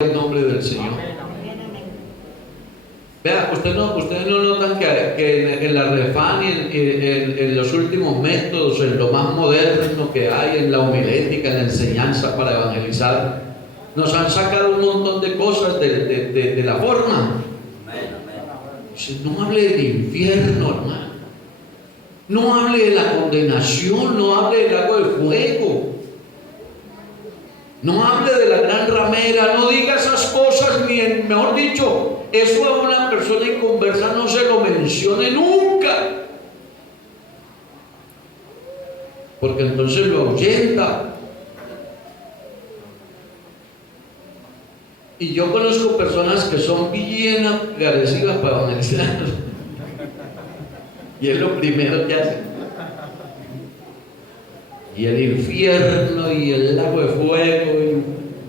el nombre del Señor. Vea, ustedes no notan que en la refán y en los últimos métodos, en lo más moderno que hay, en la homilética, en la enseñanza para evangelizar, nos han sacado un montón de cosas de la forma. No hable del infierno, hermano. No hable de la condenación, no hable del lago de fuego. No hable de la gran ramera, no diga esas cosas, mejor dicho, eso a una persona inconversa no se lo mencione nunca. Porque entonces lo ahuyenta. Y yo conozco personas que son bien agresivas para evangelizar. Y es lo primero que hacen. Y el infierno y el lago de fuego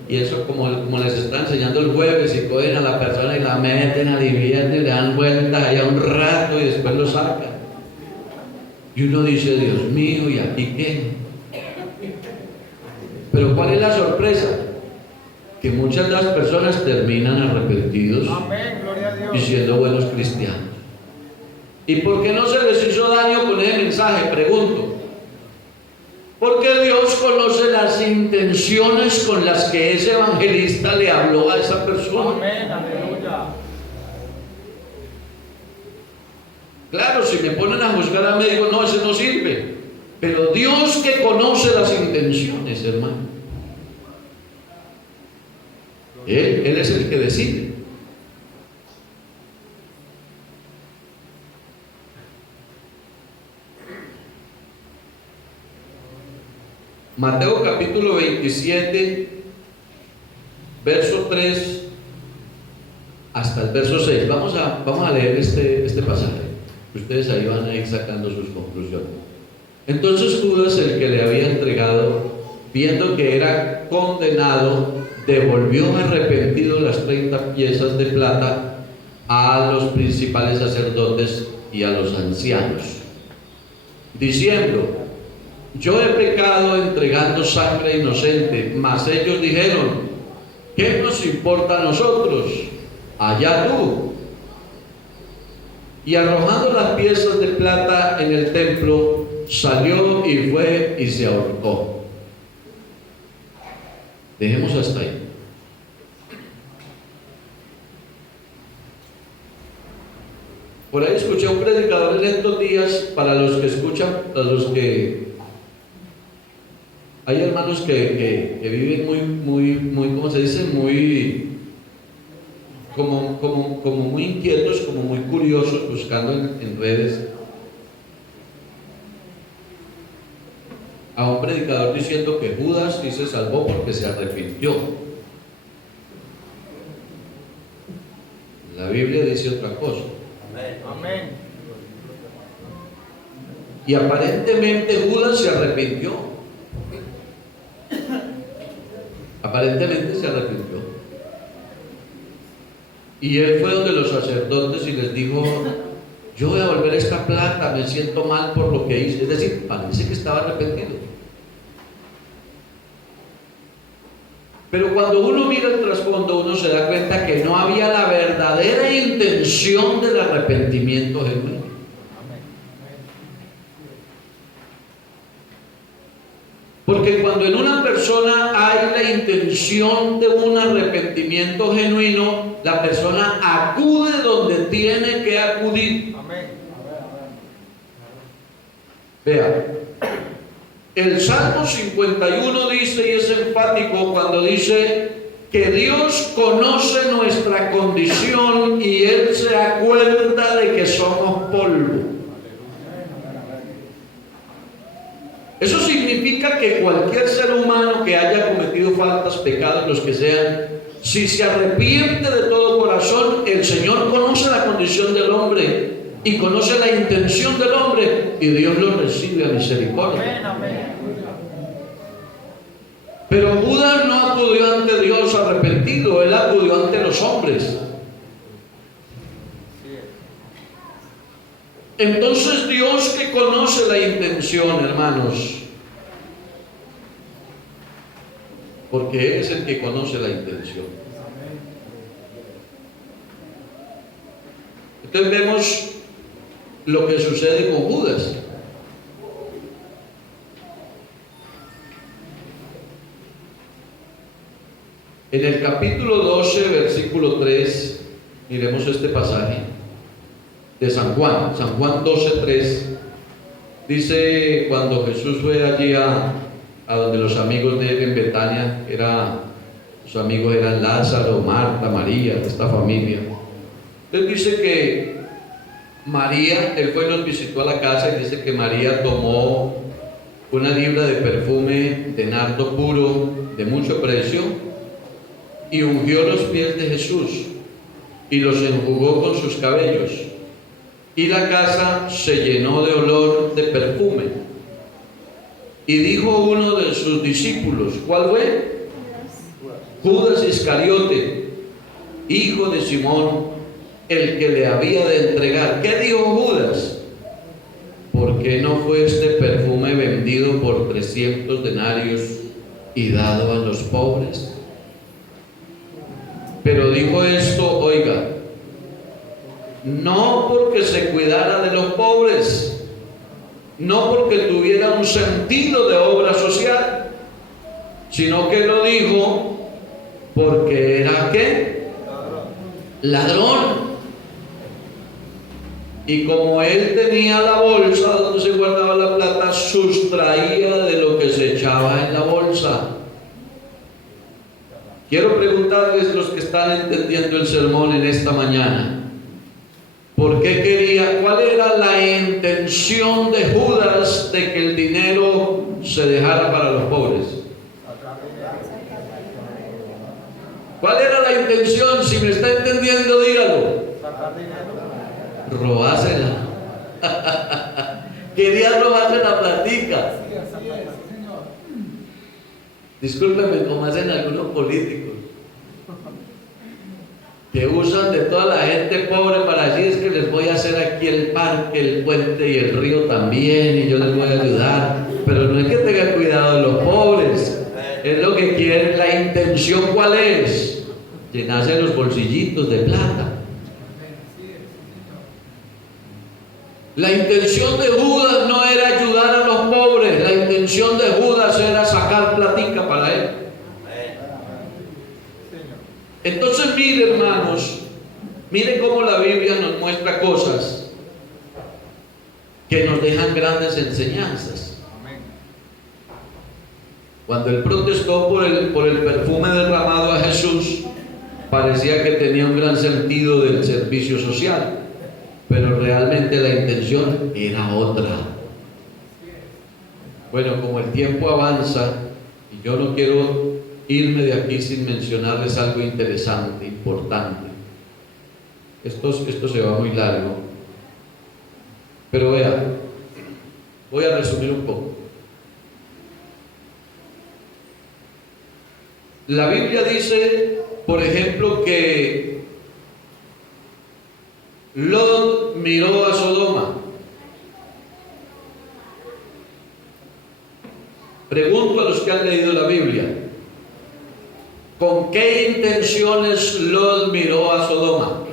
y eso como les está enseñando el jueves, y cogen a la persona y la meten al infierno y le dan vueltas allá un rato y después lo sacan. Y uno dice, Dios mío, ¿y aquí qué? Pero ¿cuál es la sorpresa? Que muchas de las personas terminan arrepentidos. Amén, gloria a Dios. Y siendo buenos cristianos. ¿Y por qué no se les hizo daño con ese mensaje? Pregunto. Porque Dios conoce las intenciones con las que ese evangelista le habló a esa persona. Amén, aleluya. Claro, si me ponen a juzgar a mí, digo, no, ese no sirve. Pero Dios que conoce las intenciones, hermano. Él es el que decide. Mateo capítulo 27, verso 3 hasta el verso 6. Vamos a leer este pasaje. Ustedes ahí van a ir sacando sus conclusiones. Entonces Judas, el que le había entregado, viendo que era condenado, devolvió arrepentido las 30 piezas de plata a los principales sacerdotes y a los ancianos, diciendo: yo he pecado entregando sangre inocente. Mas ellos dijeron: ¿qué nos importa a nosotros? Allá tú. Y arrojando las piezas de plata en el templo, salió y fue y se ahorcó. Dejemos hasta ahí. Por ahí escuché a un predicador en estos días, para los que escuchan, para los que hay hermanos que viven muy, ¿cómo se dice? Como muy inquietos, como muy curiosos, buscando en redes a un predicador diciendo que Judas sí se salvó porque se arrepintió. La Biblia dice otra cosa. Amén. Y aparentemente Judas se arrepintió. Aparentemente se arrepintió. Y él fue donde los sacerdotes y les dijo: yo voy a devolver esta plata, me siento mal por lo que hice. Es decir, parece que estaba arrepentido. Pero cuando uno mira el trasfondo, uno se da cuenta que no había la verdadera intención del arrepentimiento genuino. Porque cuando en una persona hay la intención de un arrepentimiento genuino, la persona acude donde tiene que acudir. Amén. Vea, el Salmo 51 dice, y es enfático cuando dice que Dios conoce nuestra condición y Él se acuerda de que somos polvo. Eso significa que cualquier ser humano que haya cometido faltas, pecados, los que sean, si se arrepiente de todo corazón, el Señor conoce la condición del hombre y conoce la intención del hombre, y Dios lo recibe a misericordia. Amén, amén. Pero Judas no acudió ante Dios arrepentido, él acudió ante los hombres. Entonces Dios, que conoce la intención, hermanos, porque Él es el que conoce la intención, Entonces vemos lo que sucede con Judas. En el capítulo 12, versículo 3, miremos este pasaje de San Juan 12, 3. Dice, cuando Jesús fue allí a donde los amigos de él en Betania, sus amigos eran Lázaro, Marta, María, esta familia. Entonces dice que María, él fue y los visitó a la casa y dice que María tomó una libra de perfume de nardo puro de mucho precio y ungió los pies de Jesús y los enjugó con sus cabellos. Y la casa se llenó de olor de perfume. Y dijo uno de sus discípulos, ¿cuál fue? Judas Iscariote, hijo de Simón, el que le había de entregar. ¿Qué dijo Judas? ¿Por qué no fue este perfume vendido por 300 denarios y dado a los pobres? Pero dijo esto, oiga, no porque se cuidara de los pobres, no porque tuviera un sentido de obra social, sino que lo dijo porque era ¿qué? Ladrón. Y como él tenía la bolsa donde se guardaba la plata, sustraía de lo que se echaba en la bolsa. Quiero preguntarles, los que están entendiendo el sermón en esta mañana, ¿por qué cuál era la intención de Judas de que el dinero se dejara para los pobres? ¿Cuál era la intención? Si me está entendiendo, dígalo. Robársela. Quería robarse la platica. Discúlpenme, como hacen algunos políticos que usan de toda la gente pobre para decir, es que les voy a hacer aquí el parque, el puente y el río también, y yo les voy a ayudar. Pero no es que tengan cuidado de los pobres, es lo que quieren. La intención, ¿cuál es? Llenarse los bolsillitos de plata. La intención de Judas no era ayudar a los pobres, la intención de Judas era sacar platica para él. Entonces mire, hermanos, mire cómo la Biblia nos muestra cosas que nos dejan grandes enseñanzas. Cuando él protestó por el perfume derramado a Jesús, parecía que tenía un gran sentido del servicio social, pero realmente la intención era otra. Bueno, como el tiempo avanza, y yo no quiero irme de aquí sin mencionarles algo interesante, importante. Esto se va muy largo, pero vean, voy a resumir un poco. La Biblia dice, por ejemplo, que Lot miró a Sodoma. Pregunto a los que han leído la Biblia, ¿con qué intenciones Lot miró a Sodoma?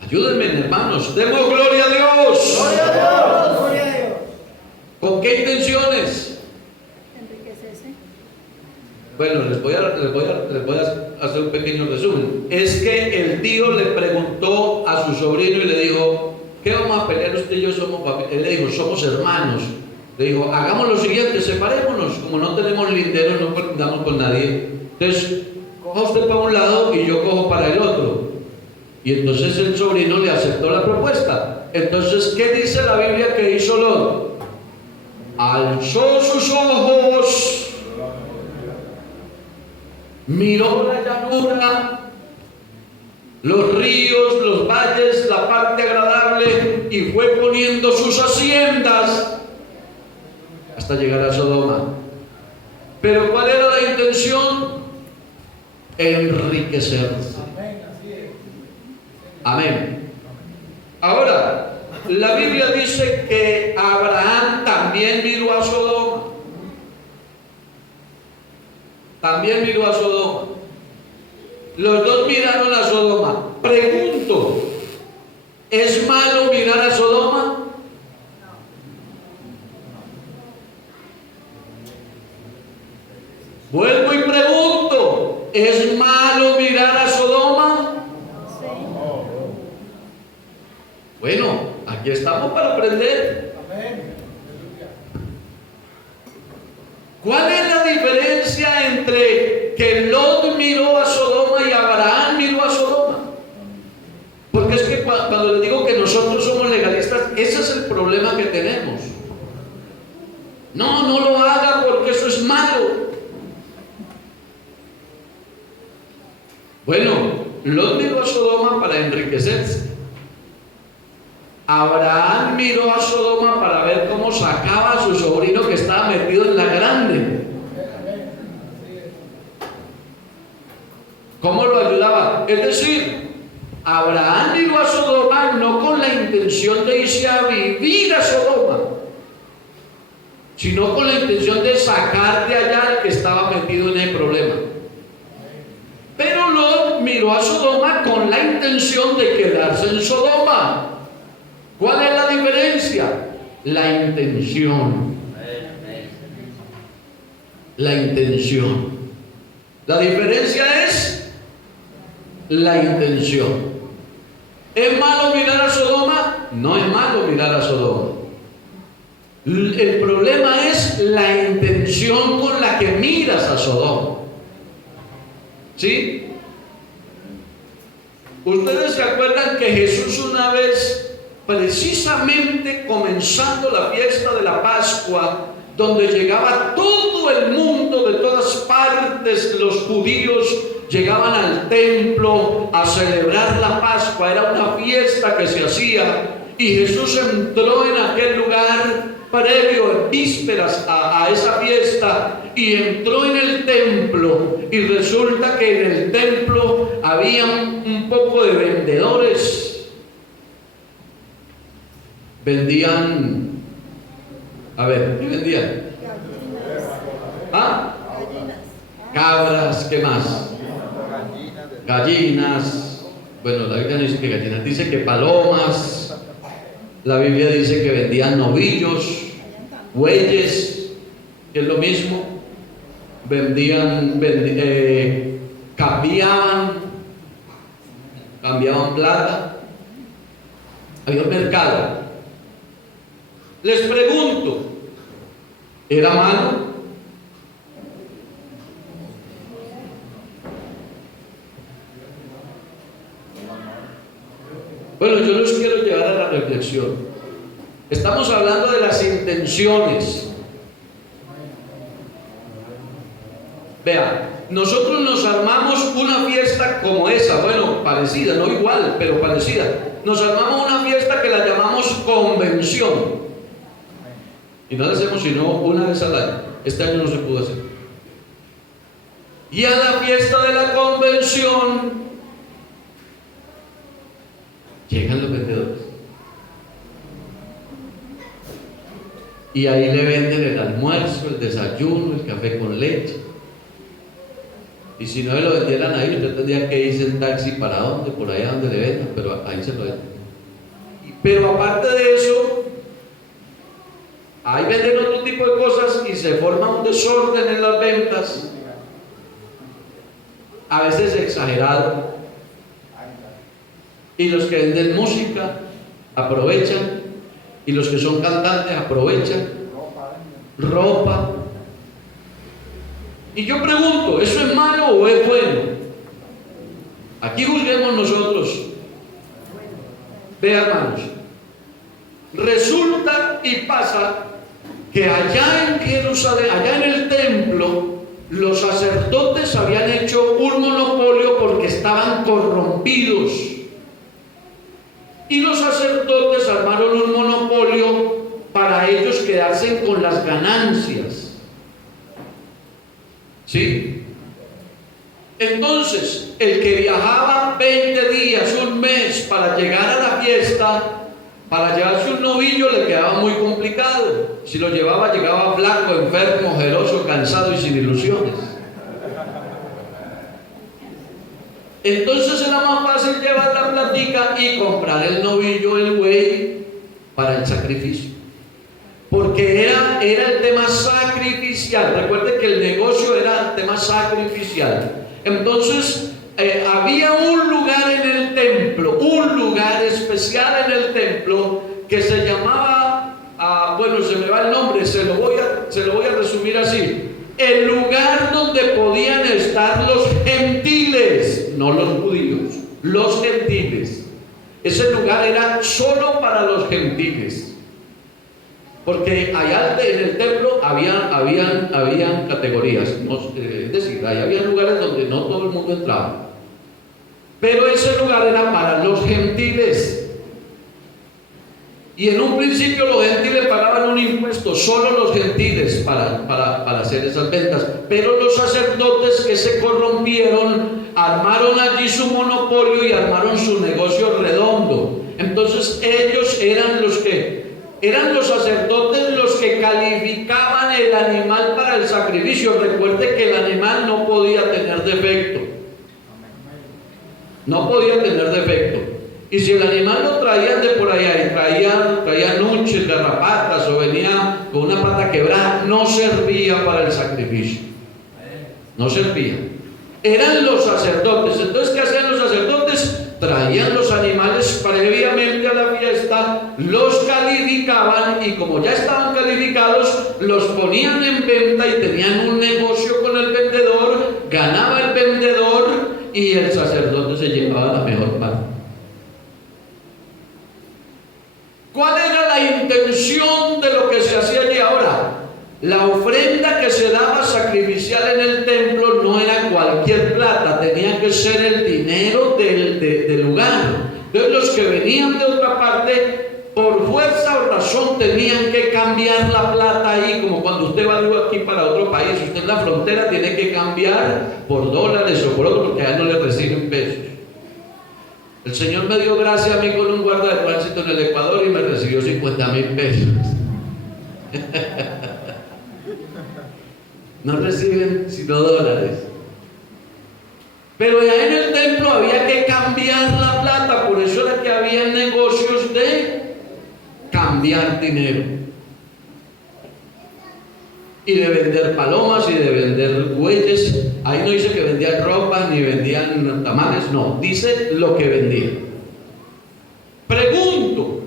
Ayúdenme, hermanos, demos gloria a Dios. Gloria a Dios. Gloria a Dios. ¿Con qué intenciones? Enriquecerse. Bueno, les voy a hacer un pequeño resumen. Es que el tío le preguntó a su sobrino y le dijo, ¿qué vamos a pelear usted y yo? Él le dijo, somos hermanos. Le dijo, hagamos lo siguiente, separémonos. Como no tenemos lindero, no coordinamos con nadie. Entonces, coja usted para un lado y yo cojo para el otro. Y entonces el sobrino le aceptó la propuesta. Entonces, ¿qué dice la Biblia que hizo Lot? Alzó sus ojos, miró la llanura, los ríos, los valles, la parte agradable, y fue poniendo sus haciendas hasta llegar a Sodoma. Pero ¿cuál era la intención? Enriquecerse. Amén. Ahora, la Biblia dice que Abraham también miró a Sodoma. También miró a Sodoma. Los dos miraron a Sodoma. Pregunto, ¿es malo mirar a Sodoma? Vuelvo y pregunto, ¿es malo mirar a Sodoma? Sí. Bueno, aquí estamos para aprender. ¿Cuál es la diferencia entre que Lot miró a Sodoma y Abraham miró a Sodoma? Porque es que cuando les digo que nosotros somos legalistas, ese es el problema que tenemos. No, no lo haga porque eso es malo. Bueno, Lot miró a Sodoma para enriquecerse. Abraham miró a Sodoma para ver cómo sacaba a su sobrino que estaba metido en la grande. ¿Cómo lo ayudaba? Es decir, Abraham miró a Sodoma no con la intención de irse a vivir a Sodoma, sino con la intención de sacar de allá al que estaba metido en el problema. Pero Lot miró a Sodoma con la intención de quedarse en Sodoma. ¿Cuál es la diferencia? La intención. La intención. La diferencia es la intención. ¿Es malo mirar a Sodoma? No es malo mirar a Sodoma. El problema es la intención con la que miras a Sodoma. ¿Sí? Ustedes se acuerdan que Jesús una vez, precisamente comenzando la fiesta de la Pascua, donde llegaba todo el mundo de todas partes, los judíos llegaban al templo a celebrar la Pascua, era una fiesta que se hacía, y Jesús entró en aquel lugar previo, en vísperas a esa fiesta, y entró en el templo, y resulta que en el templo había un poco de vendedores. Vendían, a ver, ¿qué vendían? Gallinas. ¿Ah? Gallinas. Cabras, ¿qué más? Gallinas. Bueno, la Biblia no dice que gallinas, dice que palomas. La Biblia dice que vendían novillos, bueyes, que es lo mismo. Cambiaban plata. Había un mercado. Les pregunto, ¿era malo? Bueno, yo los quiero llevar a la reflexión. Estamos hablando de las intenciones. Vean, nosotros nos armamos una fiesta como esa, bueno, parecida, no igual, pero parecida. Nos armamos una fiesta que la llamamos convención. Y no la hacemos sino una vez al año. Este año no se pudo hacer. Y a la fiesta de la convención llegan los vendedores. Y ahí le venden el almuerzo, el desayuno, el café con leche. Y si no se lo vendieran ahí, usted tendría que irse en taxi para dónde, por allá donde le vendan, pero ahí se lo venden. Pero aparte de eso, ahí venden otro tipo de cosas y se forma un desorden en las ventas, a veces exagerado. Y los que venden música aprovechan, y los que son cantantes aprovechan ropa. Y yo pregunto, ¿eso es malo o es bueno? Aquí juzguemos nosotros. Vean, hermanos, resulta y pasa que allá en Jerusalén, allá en el templo, los sacerdotes habían hecho un monopolio porque estaban corrompidos. Y los sacerdotes armaron un monopolio para ellos quedarse con las ganancias. ¿Sí? Entonces, el que viajaba 20 días, un mes para llegar a la fiesta, para llevarse un novillo le quedaba muy complicado. Si lo llevaba, llegaba flaco, enfermo, ojeroso, cansado y sin ilusiones. Entonces era más fácil llevar la platica y comprar el novillo, el buey, para el sacrificio. Porque era el tema sacrificial. Recuerde que el negocio era el tema sacrificial. Entonces, había un lugar en el templo, un lugar especial en el templo que se llamaba, bueno, se me va el nombre, se lo voy a resumir así: el lugar donde podían estar los gentiles, no los judíos, los gentiles. Ese lugar era solo para los gentiles. Porque allá en el templo habían categorías, es decir, ahí había lugares donde no todo el mundo entraba. Pero ese lugar era para los gentiles. Y en un principio los gentiles pagaban un impuesto, solo los gentiles para hacer esas ventas. Pero los sacerdotes que se corrompieron armaron allí su monopolio y armaron su negocio redondo. Entonces ellos eran los sacerdotes los que calificaban el animal para el sacrificio. Recuerde que el animal no podía tener defecto. No podía tener defecto. Y si el animal lo traían de por allá y traía nuches, garrapatas o venía con una pata quebrada, no servía para el sacrificio. No servía. Eran los sacerdotes. Entonces, ¿qué hacían los sacerdotes? Traían los animales previamente a la fiesta, los calificaban y como ya estaban calificados, los ponían en venta y tenían un negocio con el vendedor, ganaba el vendedor y el sacerdote se llevaba la mejor parte. ¿Cuál era la intención de lo que se hacía allí ahora? La ofrenda que se daba sacrificial en el templo no era cualquier plata, tenía que ser el dinero del lugar. Entonces los que venían de otra parte, por fuerza o razón, tenían que cambiar la plata ahí, como cuando usted va de aquí para otro país, usted en la frontera tiene que cambiar por dólares o por otro, porque allá no le reciben pesos. El Señor me dio gracia a mí con un guarda de tránsito en el Ecuador y me recibió 50,000 pesos. No reciben sino dólares. Pero ya en el templo había que cambiar la plata, por eso era que había negocios de cambiar dinero. Y de vender palomas y de vender bueyes. Ahí no dice que vendían ropa ni vendían tamales, no, dice lo que vendían. Pregunto,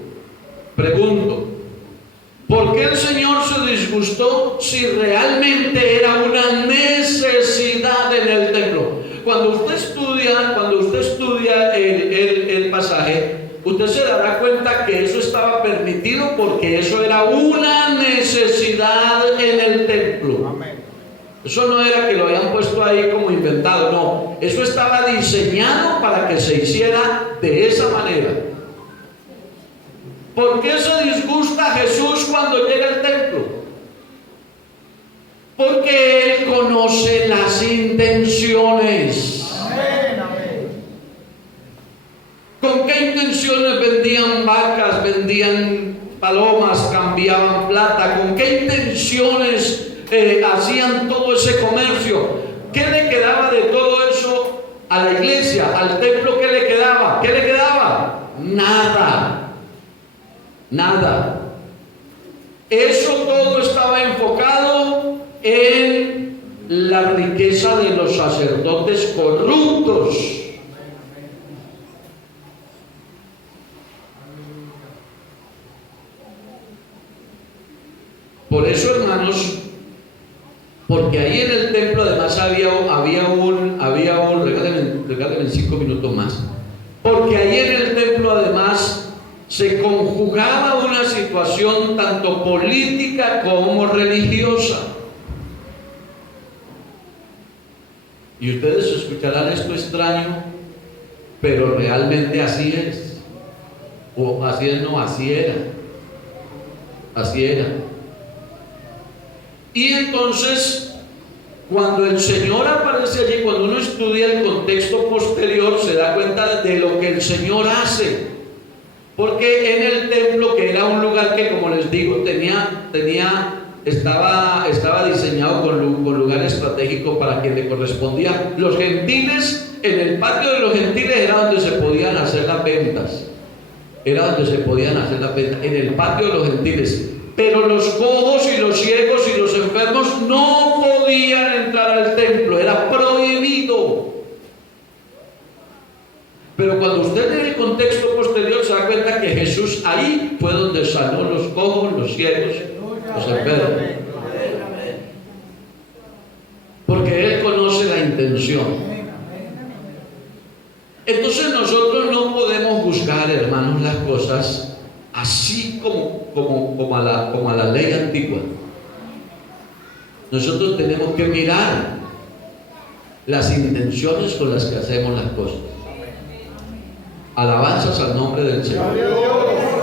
¿por qué el Señor se disgustó si realmente era una necesidad en el templo? Cuando usted estudia el pasaje, usted se dará cuenta que eso estaba permitido porque eso era una necesidad en el templo. Amén. Eso no era que lo habían puesto ahí como inventado, no. Eso estaba diseñado para que se hiciera de esa manera. ¿Por qué se disgusta Jesús cuando llega al templo? Porque Él conoce las intenciones. Amén, amén. ¿Con qué intenciones vendían vacas, vendían palomas, cambiaban plata? ¿Con qué intenciones hacían todo ese comercio? ¿Qué le quedaba de todo eso a la iglesia, al templo? ¿Qué le quedaba? ¿Qué le quedaba? Nada. Nada. Eso todo estaba enfocado en la riqueza de los sacerdotes corruptos. Por eso, hermanos, porque ahí en el templo además había un regálenme 5 minutos más. Porque ahí en el templo además se conjugaba una situación tanto política como religiosa. Y ustedes escucharán esto extraño, pero realmente así es. O así es, no, así era. Así era. Y entonces, cuando el Señor aparece allí, cuando uno estudia el contexto posterior, se da cuenta de lo que el Señor hace. Porque en el templo, que era un lugar que, como les digo, estaba diseñado con lugar estratégico para quien le correspondía. Los gentiles en el patio de los gentiles era donde se podían hacer las ventas. Era donde se podían hacer las ventas, en el patio de los gentiles. Pero los cojos y los ciegos y los enfermos no podían entrar al templo, era prohibido. Pero cuando usted lee el contexto posterior se da cuenta que Jesús ahí fue donde sanó los cojos, los ciegos, los enfermos. Porque Él conoce la intención. Entonces nosotros no podemos buscar, hermanos, las cosas así como a la ley antigua. Nosotros tenemos que mirar las intenciones con las que hacemos las cosas. Alabanzas al nombre del Señor.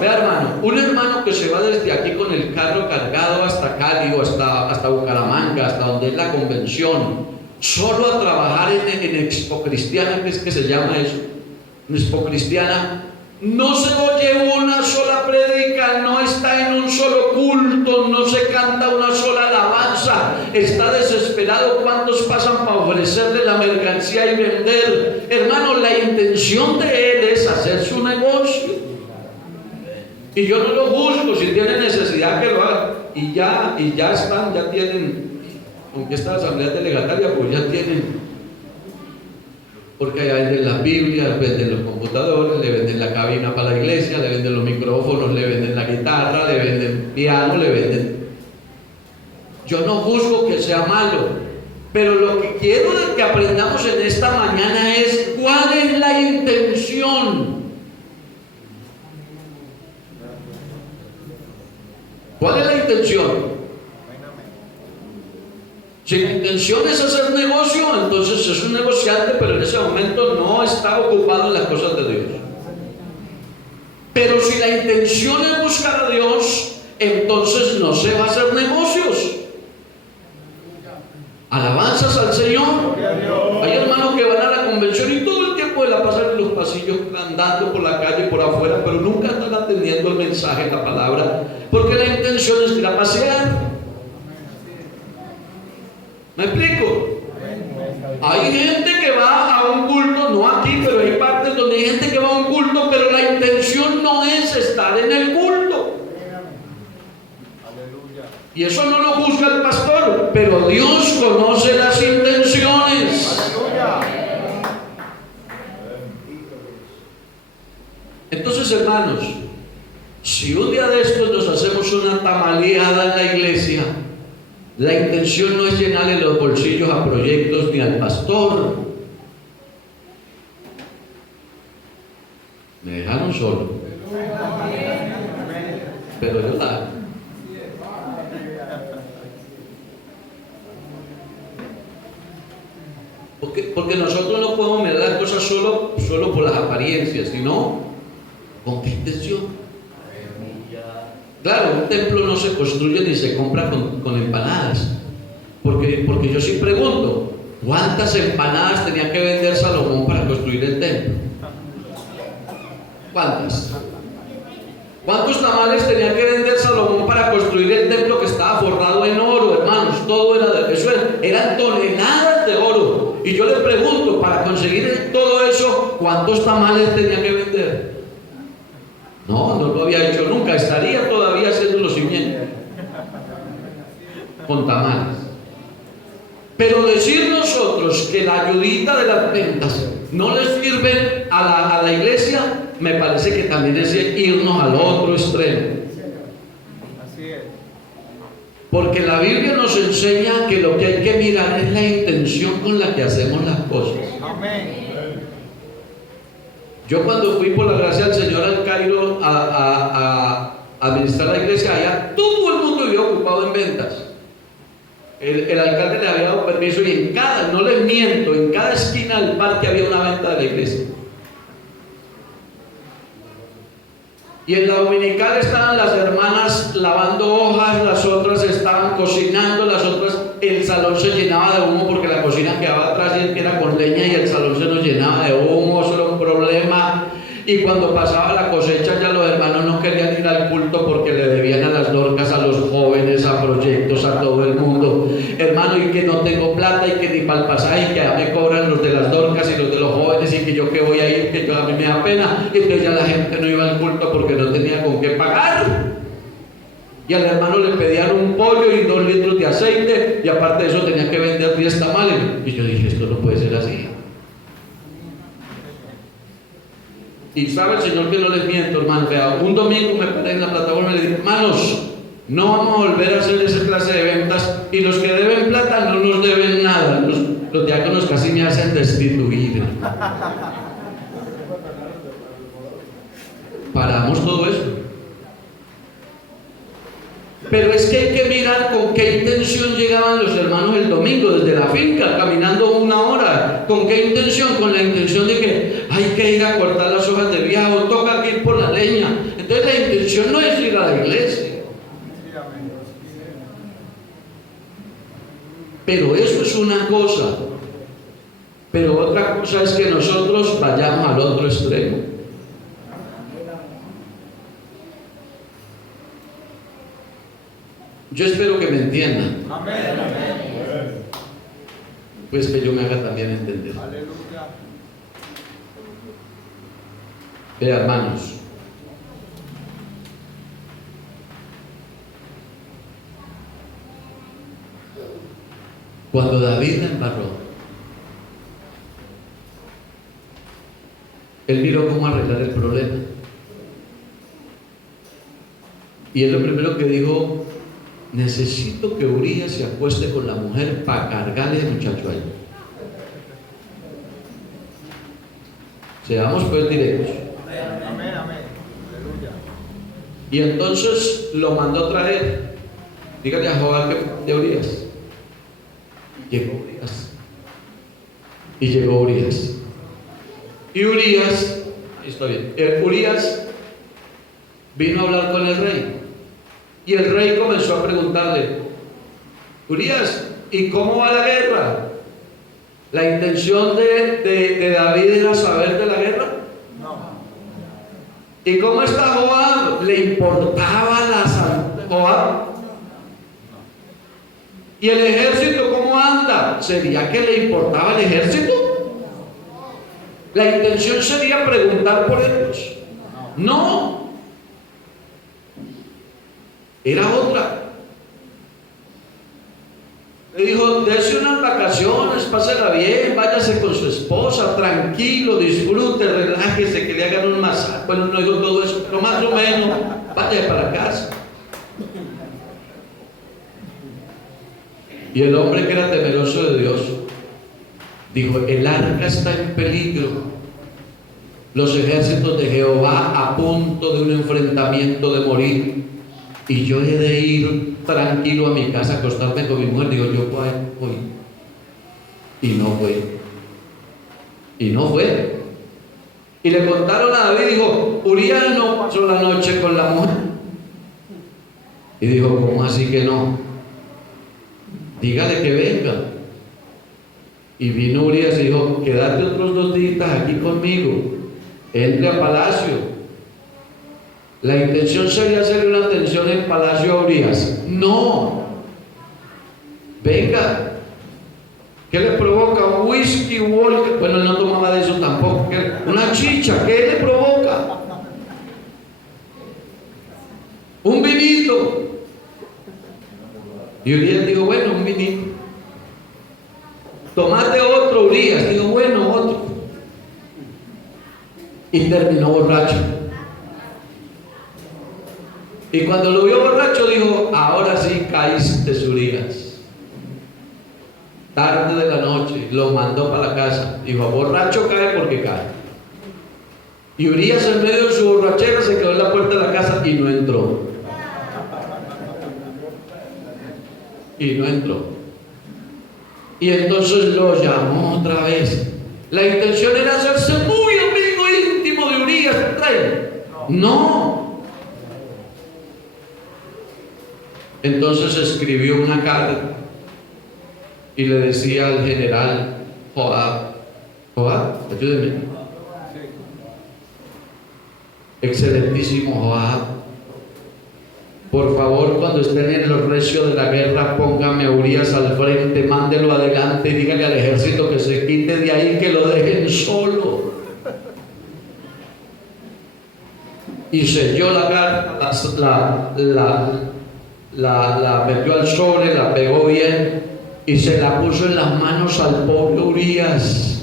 Vea, hermano, un hermano que se va desde aquí con el carro cargado hasta Cali o hasta Bucaramanga, hasta donde es la convención, solo a trabajar en Expo Cristiana, que es que se llama eso, en Expo Cristiana, no se oye una sola prédica, no está en un solo culto, no se canta una sola alabanza, está desesperado. ¿Cuántos pasan para ofrecerle la mercancía y vender? Hermano, la intención de él es hacer su negocio. Y yo no lo juzgo, si tiene necesidad que lo haga. Y ya tienen, aunque esta asamblea delegataria, pues ya tienen. Porque allá venden las Biblias, venden los computadores, le venden la cabina para la iglesia, le venden los micrófonos, le venden la guitarra, le venden piano, le venden. Yo no juzgo que sea malo, pero lo que quiero que aprendamos en esta mañana es cuál es la intención. ¿Cuál es la intención? Si la intención es hacer negocio, entonces es un negociante, pero en ese momento no está ocupado en las cosas de Dios. Pero si la intención es buscar a Dios, entonces no se va a hacer negocios. Alabanzas al Señor. Hay hermanos que van a la convención y todo el tiempo la pasan en los pasillos, andando por la calle, por afuera, pero nunca están atendiendo el mensaje, la palabra, porque la intención es ir a pasear. ¿Me explico? Hay gente que va a un culto, no aquí, pero hay partes donde hay gente que va a un culto, pero la intención no es estar en el culto. Y eso no lo juzga el pastor, pero Dios conoce las intenciones. Entonces, hermanos, si un día de estos nos hacemos una tamaleada en la iglesia, la intención no es llenarle los bolsillos a proyectos ni al pastor. Me dejaron solo. Pero yo la hago. Porque nosotros no podemos mirar las cosas solo por las apariencias, sino con qué intención. Claro, un templo no se construye ni se compra con empanadas. Porque yo sí pregunto, ¿cuántas empanadas tenía que vender Salomón para construir el templo? ¿Cuántas? ¿Cuántos tamales tenía que vender Salomón para construir el templo que estaba forrado en oro, hermanos? Todo era de eso, eran toneladas de oro. Y yo le pregunto, para conseguir todo eso, ¿cuántos tamales tenía que vender? No lo había hecho nunca, estaría todavía haciendo los cimientos con tamales. Pero decir nosotros que la ayudita de las ventas no les sirve a la iglesia, me parece que también es irnos al otro extremo. Así es. Porque la Biblia nos enseña que lo que hay que mirar es la intención con la que hacemos las cosas. Amén. Yo cuando fui por la gracia del Señor al Cairo a administrar la iglesia, allá todo el mundo vivía ocupado en ventas. El alcalde le había dado permiso y no les miento, en cada esquina del parque había una venta de la iglesia. Y en la dominical estaban las hermanas lavando hojas, las otras estaban cocinando, las otras, el salón se llenaba de humo porque la cocina quedaba atrás y era con leña y el salón se nos llenaba de humo, eso era un problema. Y cuando pasaba la cosecha ya los hermanos no querían ir al culto porque le debían a las Dorcas, a los jóvenes, a proyectos, a todo el mundo. Hermano, y que no tengo plata y que ni para el pasaje, y que ya me cobran los de las Dorcas y los de los y que yo que voy a ir, que yo, a mí me da pena. Y entonces ya la gente no iba al culto porque no tenía con qué pagar. Y al hermano le pedían un pollo y 2 litros de aceite, y aparte de eso tenía que vender 10 tamales. Y yo dije, esto no puede ser así. Y sabe el Señor que no les miento, hermano. Vea, un domingo me paré en la plataforma y le dije, hermanos, no vamos a volver a hacer esa clase de ventas, y los que deben plata no nos deben nada. Los diáconos casi me hacen destituir. Paramos todo eso. Pero es que hay que mirar con qué intención llegaban los hermanos el domingo desde la finca, caminando 1 hora. ¿Con qué intención? Con la intención de que hay que ir a cortar las hojas de viaje, o toca ir por la leña. Entonces la intención no es ir a la iglesia. Pero eso es una cosa. Pero otra cosa es que nosotros vayamos al otro extremo. Yo espero que me entiendan. Amén. Pues que yo me haga también entender. Aleluya. Vea, hermanos, cuando David la embarró, él miró cómo arreglar el problema. Y él lo primero que dijo: necesito que Urías se acueste con la mujer para cargarle al muchacho a él. Seamos pues directos. Amén, amén. Aleluya. Y entonces lo mandó traer. Dígale a Joab que de Urías. Y llegó Urías. Y llegó Urías. Y Urías, ahí está bien. Urías vino a hablar con el rey. Y el rey comenzó a preguntarle: Urías, ¿y cómo va la guerra? ¿La intención de David era saber de la guerra? No. ¿Y cómo está Joab? ¿Le importaba la salud de Joab? ¿Y el ejército cómo anda? ¿Sería que le importaba el ejército? ¿La intención sería preguntar por ellos? No. Era otra. Le dijo: dése unas vacaciones, pásela bien, váyase con su esposa, tranquilo, disfrute, relájese, que le hagan un masaje. Bueno, no dijo todo eso, pero más o menos, vaya para casa. Y el hombre, que era temeroso de Dios, dijo: el arca está en peligro, los ejércitos de Jehová a punto de un enfrentamiento de morir, y yo he de ir tranquilo a mi casa a acostarme con mi mujer. Digo, yo voy. Y no fue. Y no fue. Y le contaron a David, dijo: Urías no pasó la noche con la mujer. Y dijo: ¿cómo así que no? Dígale que venga. Y vino Urías y dijo: quédate otros 2 días aquí conmigo, entre a palacio. La intención sería hacer una atención en palacio a Urías. No. Venga. ¿Qué le provoca? Un whisky, un vodka. Bueno, él no tomaba de eso tampoco. Una chicha. ¿Qué le provoca? Un vinito. Y Urías dijo: bueno, un vinito. Tomate otro, Urías. Dijo: bueno, otro. Y terminó borracho. Y cuando lo vio borracho dijo: ahora sí caíste, Urías. Tarde de la noche lo mandó para la casa. Dijo: borracho cae porque cae. Y Urías, en medio de su borrachera, se quedó en la puerta de la casa y no entró. Y no entró. Y entonces lo llamó otra vez. La intención era hacerse muy amigo íntimo de Urías. No. Entonces escribió una carta y le decía al general Joab: ayúdeme. Excelentísimo Joab, por favor, cuando estén en los recios de la guerra, póngame a Urías al frente, mándelo adelante y dígale al ejército que se quite de ahí, que lo dejen solo. y selló la carta, la metió al sobre, la pegó bien y se la puso en las manos al pobre Urías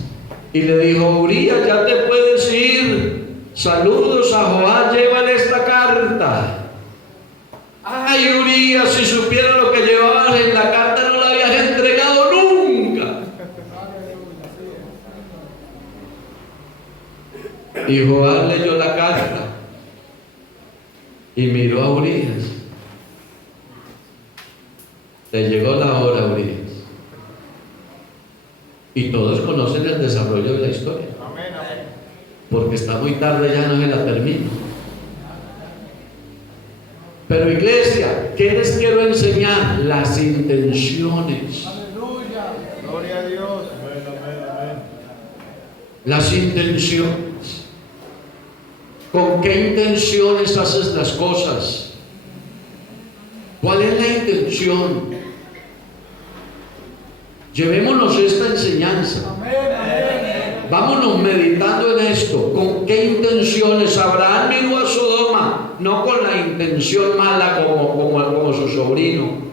y le dijo: Urías, ya te puedes ir, saludos a Joab, llévale esta carta. Ay, Urías, si supiera lo que llevabas en la carta, no la habías entregado nunca. Y Joab leyó la carta y miró a Urías. Le llegó la hora a Urías. Y todos conocen el desarrollo de la historia, Amén, amén. porque está muy tarde, ya no se la termino. Pero iglesia, ¿qué les quiero enseñar? Las intenciones. Aleluya. Gloria a Dios. Amén, amén, amén. Las intenciones. ¿Con qué intenciones haces las cosas? ¿Cuál es la intención? Llevémonos esta enseñanza. Vámonos meditando en esto. ¿Con qué intenciones? Abraham miró a Sodoma, no con la intención mala como su sobrino.